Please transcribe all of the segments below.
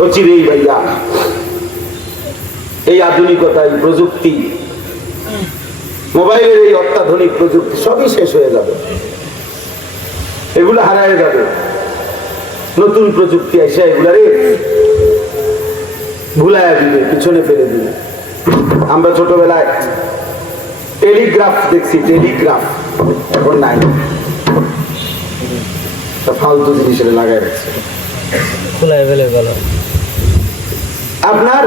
অচিরেই ভাইয়া, এই আধুনিকতা এই প্রযুক্তি, মোবাইলের এই অত্যাধুনিক প্রযুক্তি সবই শেষ হয়ে যাবে। এগুলো হারায় যাবে। নতুন প্রযুক্তি এসে এগুলারে ভুলায় দিবে, পিছনে ফেলে দিবে। আমরা ছোটবেলায় টেলিগ্রাফ দেখছি, টেলিগ্রাফ, এখন নাই। ফালতু জিনিস লাগাই রাখছে। খোলায় ফেলে গেল আপনার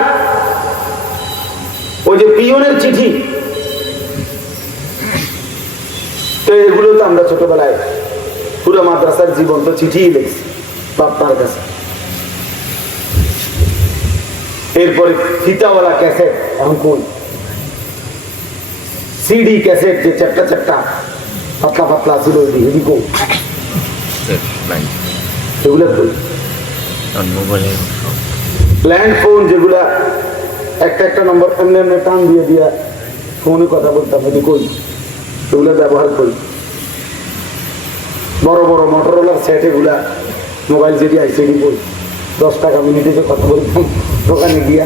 ওই যে পিয়নের চিঠি তো এগুলো তো আমরা ছোটবেলায় পুরো মাদ্রাসার জীবন তো চিঠি লিখছি বাপ্পার কাছে। এরপরে ফিতাওয়ালা ক্যাসেট এখন কোন সিডি ক্যাসেট যে চ্যাপটা চ্যাপটা পাতলা পাতলা ছিল ওই দিকে এদিকেও এগুলো যেগুলা, একটা একটা নম্বর টান দিয়ে দিয়া ফোনে কথা সেগুলো ব্যবহার করি। বড় বড় সেট এগুলা মোবাইল যেটি আইসে কই দশ টাকা মিনিটে যে কথা বলতাম দোকানে গিয়া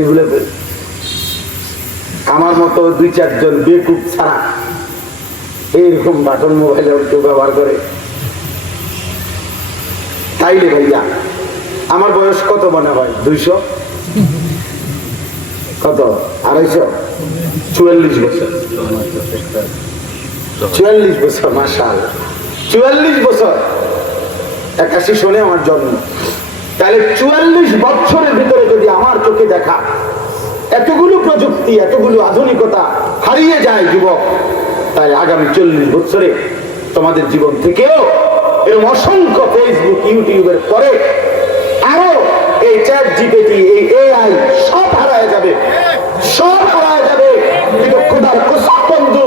এগুলো আমার মতো দুই চারজন বেকুব ছাড়া এইরকম বাটন মোবাইল কেউ ব্যবহার করে। তাইলে ভাইয়া, আমার বয়স কত মনে হয়? দুইশো? কত? আড়াইশো? চুয়াল্লিশ বছর। চুয়াল্লিশ বছর মাসাল চুয়াল্লিশ বছর। একাশি শোনে আমার জন্ম। তাহলে চুয়াল্লিশ বছরের ভিতরে যদি আমার চোখে দেখা, এতগুলো প্রযুক্তি, এতগুলো আধুনিকতা হারিয়ে যায় যুবক তাই আগামী চল্লিশ বছরে তোমাদের জীবন থেকেও এরকম অসংখ্য ফেসবুক ইউটিউবের পরে আরও এই চ্যাট জিপিটি এই এআই সব হারায় যাবে। সব হারায় যাবে। কিন্তু খোদার কসম বন্ধু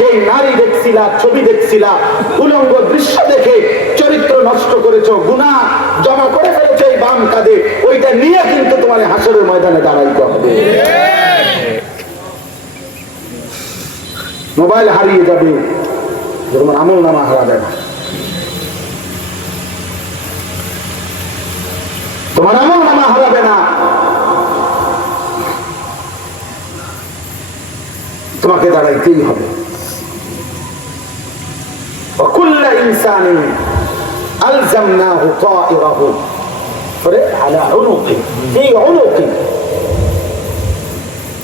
যে নারী দেখছিলা, ছবি দেখছিলা, উলঙ্গ দৃশ্য দেখে চরিত্র নষ্ট করেছ, গুণা জমা করে ফেলেছো এই বাম কাঁধে, ওইটা নিয়ে কিন্তু তোমার হাসরের ময়দানে দাঁড়াইতে হবে। মোবাইল হারিয়ে যাবে তোমার আমল নামা হারাবে না। তোমার আমল নামা হারাবে না তোমাকে দাঁড়াইতেই হবে وكل إنسان ألزمناه طائره على عنقه في عنقه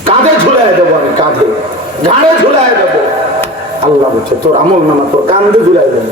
কাঁধে ঝুলাই দেবো আমি কাঁধে ঘাড়ে ঝুলাই দেবো আল্লাহ বলছে তোর আমল নামা তোর কাঁধে ঝুলাই দেবো